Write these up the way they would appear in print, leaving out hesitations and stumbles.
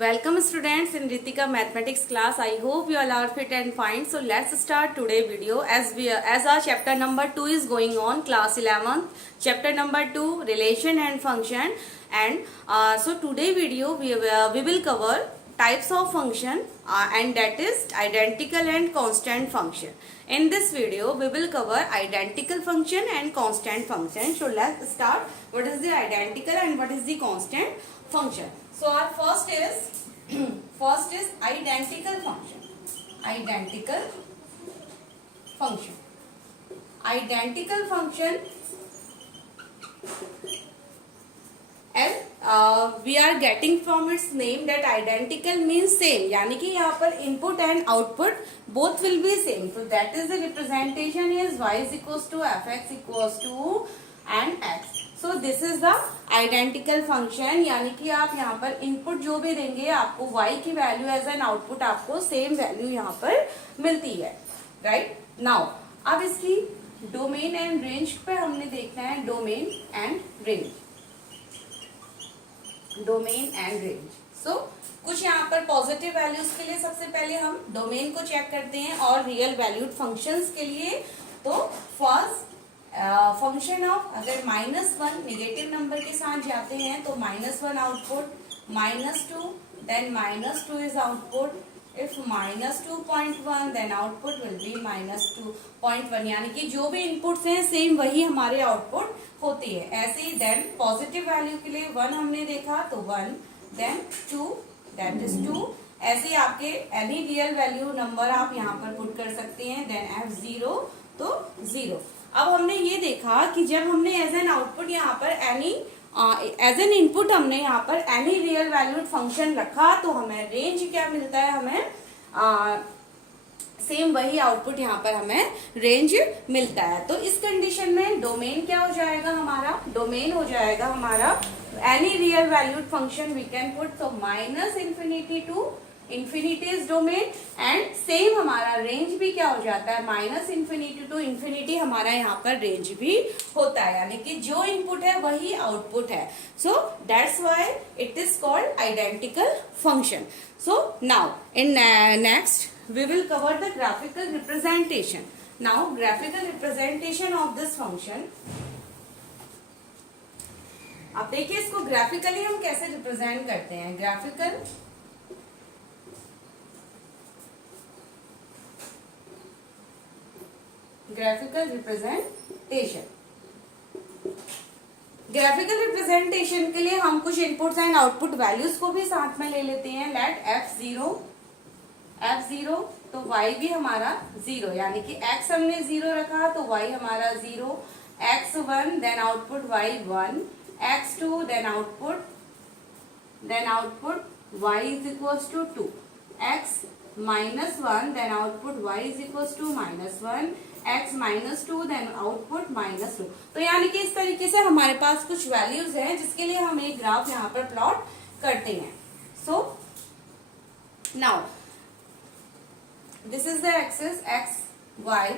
Welcome students in Ritika mathematics class. I hope you all are fit and fine. So let's start today video as our chapter number 2 is going on, class 11th. Chapter number 2, relation and function. And so today video we will cover types of function and that is identical and constant function. In this video we will cover identical function and constant function. So let's start. What is the identical and what is the constant function? So our first is identical function. Identical function. Identical function. And we are getting from its name that identical means same. यानी कि यहाँ पर input and output both will be same. So that is the representation is y is equals to fx equals to and x. So this is the identical function. यानी कि आप यहाँ पर input जो भी देंगे आपको y की वैल्यू एज एन आउटपुट आपको सेम वैल्यू यहाँ पर मिलती है. राइट नाउ अब इसकी डोमेन एंड रेंज पे हमने देखना है. Domain and range. Domain and range. So कुछ यहाँ पर पॉजिटिव वैल्यूज के लिए सबसे पहले हम डोमेन को चेक करते हैं और रियल वैल्यूड फंक्शंस के लिए तो फर्स्ट फंक्शन ऑफ अगर -1 नेगेटिव नंबर के साथ जाते हैं तो -1 output, -2 then -2 is output. If -2.1 then output will be -2.1. यानी कि जो भी इनपुट्स हैं सेम वही हमारे आउटपुट होती है. ऐसे ही देन पॉजिटिव वैल्यू के लिए 1 हमने देखा तो 1 देन 2 दैट इज 2. ऐसे आपके एनी रियल वैल्यू नंबर आप यहाँ पर पुट कर सकते हैं. देन f0 तो 0. अब हमने ये देखा कि जब हमने एज एन आउटपुट यहाँ पर एज एन इनपुट हमने यहाँ पर एनी रियल वैल्यूड फंक्शन रखा तो हमें रेंज क्या मिलता है. हमें सेम वही आउटपुट यहाँ पर हमें रेंज मिलता है. तो इस कंडीशन में डोमेन क्या हो जाएगा हमारा. डोमेन हो जाएगा हमारा any real valued function we can put तो -infinity to infinity is domain. And same हमारा रेंज भी क्या हो जाता है -इंफिनिटी टू इंफिनिटी हमारा यहाँ पर रेंज भी होता है. यानी कि जो इनपुट है वही आउटपुट है. So that's why it is called identical function. So now in next we will cover the graphical representation. Now graphical representation of this function. अब देखिए इसको ग्राफिकली हम कैसे रिप्रेजेंट करते हैं. Graphical representation. ग्राफिकल रिप्रेजेंटेशन के लिए हम कुछ इनपुट्स एंड आउटपुट वैल्यूज को भी साथ में ले लेते हैं. लेट f0 तो y भी हमारा 0 यानी कि x हमने 0 रखा तो y हमारा 0. x1 then output y1, x2 then output y is equals to 2, x-1 then output y is equals to -1, x-2 then output -2. तो यानी कि इस तरीके से हमारे पास कुछ वैल्यूज हैं जिसके लिए हम एक ग्राफ यहाँ पर प्लॉट करते हैं. So now this is the axis x y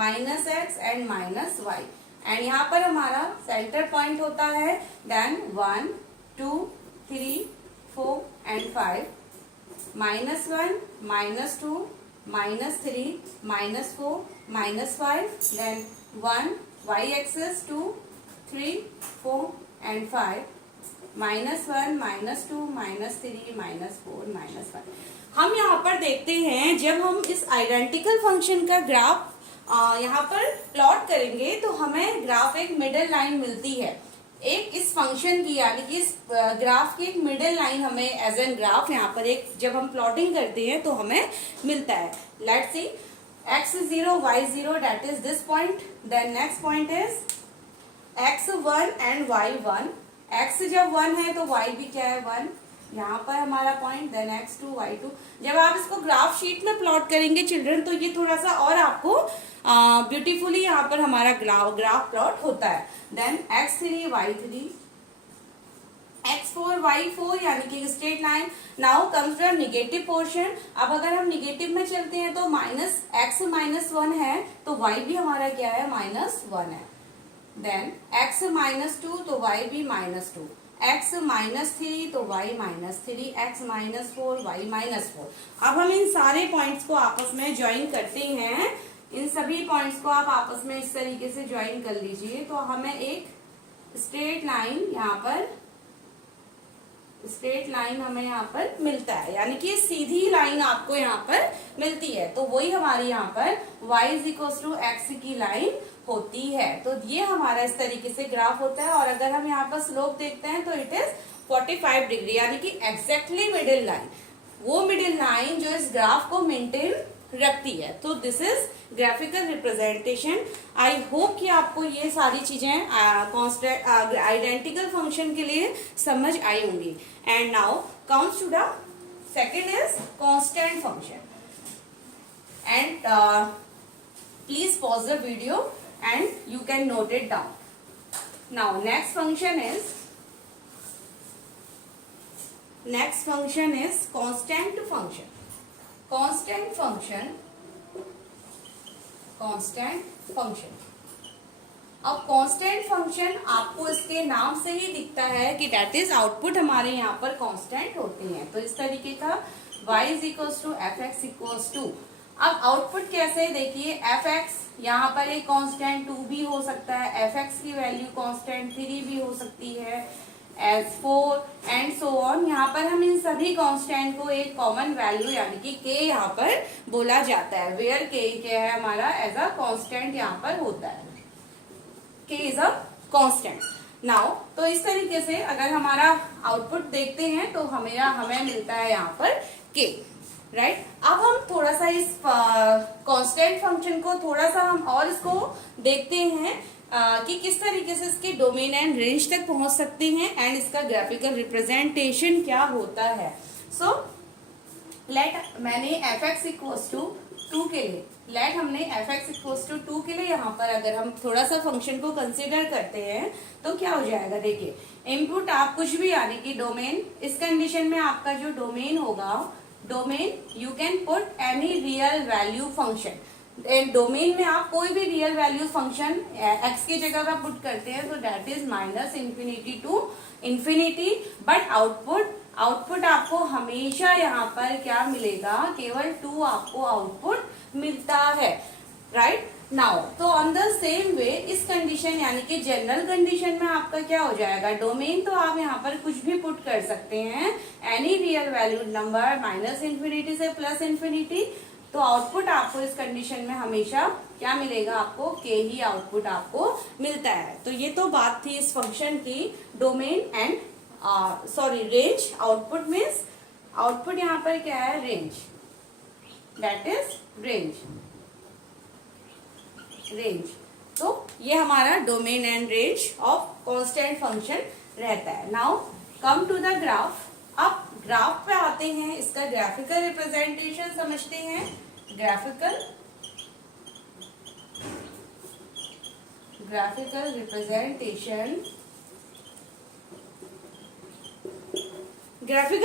-x and -y and यहाँ पर हमारा सेंटर पॉइंट होता है then 1 2 3 4 and 5 -1 -2 -3 -4 -5 then 1 y axis 2 3 4 and 5 -1 -2 -3 -4 -5. हम यहाँ पर देखते हैं जब हम इस आइडेंटिकल फंक्शन का ग्राफ यहाँ पर प्लॉट करेंगे तो हमें ग्राफ एक मिडिल लाइन मिलती है. एक इस फंक्शन की यानी कि इस ग्राफ की एक मिडिल लाइन हमें एज एन ग्राफ यहाँ पर एक जब हम प्लॉटिंग करते हैं तो हमें मिलता है. Let's see x0 y0 that is this point. Then next point is x1 and y1. x जब 1 है तो y भी क्या है 1. यहाँ पर हमारा पॉइंट देन x2 y2. जब आप इसको ग्राफ शीट में प्लॉट करेंगे चिल्ड्रन तो ये थोड़ा सा और आपको ब्यूटीफुली यहाँ पर हमारा ग्राफ प्लॉट होता है. Then x3 y3 x4 y4 यानी कि straight line. Now comes the negative portion. अब अगर हम नेगेटिव में चलते हैं तो -x -1 है तो y भी हमारा क्या है -1 है. देन x -2 तो y भी -2, x -3 तो y -3, x -4 y -4। अब हम इन सारे पॉइंट्स को आपस में ज्वाइन करते हैं। इन सभी पॉइंट्स को आप आपस में इस तरीके से ज्वाइन कर लीजिए तो हमें एक स्ट्रेट लाइन हमें यहाँ पर मिलता है, यानी कि सीधी लाइन आपको यहाँ पर मिलती है। तो वही हमारी यहाँ पर y = x की लाइन होती है। तो ये हमारा इस तरीके से ग्राफ होता है। और अगर हम यहाँ पर स्लोप देखते हैं तो इट इज 45 डिग्री, यानी कि एग्जैक्टली मिडिल लाइन, वो मिडिल लाइन जो इस ग्राफ को मेंटेन रखती है। तो this is graphical representation. I hope कि आपको ये सारी चीजें कांस्टेंट आइडेंटिकल फंक्शन के लिए समझ आई होंगी। And now comes to the second is constant function. And please pause the video and you can note it down. Now next function is constant function. Constant function. अब constant function आपको इसके नाम से ही दिखता है कि डेट इज आउटपुट हमारे यहाँ पर कांस्टेंट होते हैं। तो इस तरीके का y = fx = अब आउटपुट कैसे है देखिए, fx यहाँ पर एक कांस्टेंट 2 भी हो सकता है, fx की वैल्यू कांस्टेंट 3 भी हो सकती है, as 4 एंड सो ऑन। यहाँ पर हम इन सभी कांस्टेंट को एक कॉमन वैल्यू यानी कि k यहाँ पर बोला जाता है, वेयर k क्या है हमारा एज अ कांस्टेंट यहाँ पर होता है, k is a constant. Now तो इस तरीके से अगर हमारा आउटपुट देखते हैं तो हमें मिलता है यहाँ पर k, राइट। अब हम थोड़ा सा इस कांस्टेंट फंक्शन को थोड़ा सा हम और इसको देखते हैं कि किस तरीके से इसके डोमेन एंड रेंज तक पहुंच सकते हैं एंड इसका ग्राफिकल रिप्रेजेंटेशन क्या होता है। सो मैंने fx = 2 के लिए हमने fx = 2 के लिए यहाँ पर अगर हम थोड़ा सा फंक्शन को कंसिडर करते हैं तो क्या हो जाएगा, देखिए इनपुट आप कुछ भी यानी कि डोमेन, इस कंडीशन में आपका जो डोमेन होगा, domain you can put any real value function. Domain में आप कोई भी रियल वैल्यू फंक्शन x की जगह पर पुट करते हैं तो that is -∞ to ∞। But output आपको हमेशा यहाँ पर क्या मिलेगा, केवल 2 आपको आउटपुट मिलता है, राइट। नाउ तो ऑन द सेम वे इस कंडीशन यानी कि जनरल कंडीशन में आपका क्या हो जाएगा, डोमेन तो आप यहाँ पर कुछ भी पुट कर सकते हैं, एनी रियल वैल्यूड नंबर -∞ से +∞। तो आउटपुट आपको इस कंडीशन में हमेशा क्या मिलेगा, आपको k ही आउटपुट आपको मिलता है। तो ये तो बात थी इस फंक्शन की, domain and range. Output means output यहाँ पर क्या है, रेंज, दैट इज रेंज। तो ये हमारा domain and range of constant function रहता है। Now come to the graph. अब ग्राफ पे आते हैं, इसका ग्राफिकल रिप्रेजेंटेशन समझते हैं। ग्राफिकल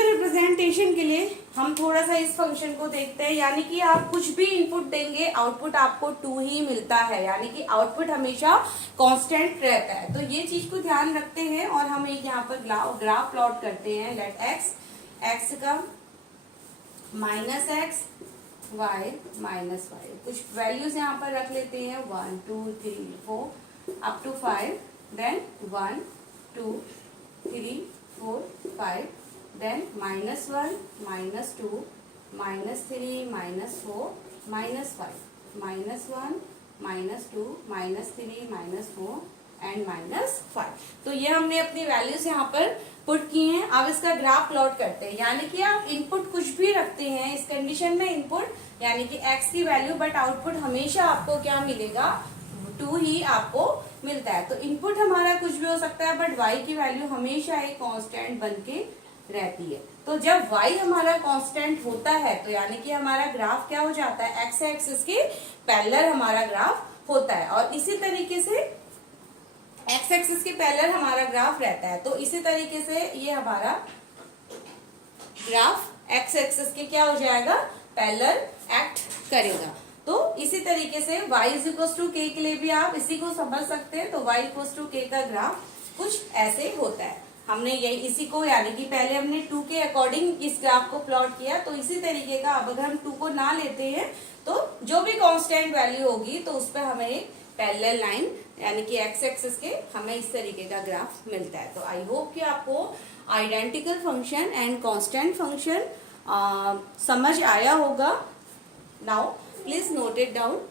रिप्रेजेंटेशन के लिए हम थोड़ा सा इस फंक्शन को देखते हैं, यानी कि आप कुछ भी इनपुट देंगे आउटपुट आपको 2 ही मिलता है, यानी कि आउटपुट हमेशा कांस्टेंट रहता है। तो ये चीज को ध्यान रखते हैं और हम एक यहाँ पर ग्राफ प्लॉट करते हैं। लेट x का -x y -y, कुछ वैल्यूज यहाँ पर रख लेते हैं, 1 2 3 4 up to 5, then 1 2 3 4 5, then -1 -2 -3 -4 -5, -1 -2 -3 -4 and -5। तो ये हमने अपनी वैल्यूज यहाँ पर पुट की हैं। अब इसका ग्राफ प्लॉट करते हैं, यानी कि आप इनपुट कुछ भी रखते हैं इस कंडीशन में, इनपुट यानी कि x की वैल्यू, बट आउटपुट हमेशा आपको क्या मिलेगा, 2 ही आपको मिलता है। तो इनपुट हमारा कुछ भी हो सकता है बट y की वैल्यू हमेशा एक कांस्टेंट बनके रहती है। तो जब y हमारा कांस्टेंट होता है तो यानी कि हमारा ग्राफ क्या हो जाता है, x एक्सिस के पैरेलल हमारा ग्राफ होता है, और इसी तरीके से x एक्सिस के पैरेलल हमारा ग्राफ रहता है। तो इसी तरीके से ये हमारा ग्राफ x एक्सिस के क्या हो जाएगा, पैरेलल एक्ट करेगा। तो इसी तरीके से y = k के लिए भी आप इसी को समझ सकते हैं। तो y = k का ग्राफ कुछ ऐसे होता है। हमने यही इसी को यानी कि पहले हमने 2 के अकॉर्डिंग इस ग्राफ को प्लॉट किया, तो इसी तरीके का अब अगर हम 2 को ना लेते हैं तो जो भी कांस्टेंट वैल्यू होगी तो उस पर हमें एक पैरेलल लाइन यानी कि एक्स एक्सिस के हमें इस तरीके का ग्राफ मिलता है। तो आई होप कि आपको identical function and constant function समझ आया होगा। Now please note it down.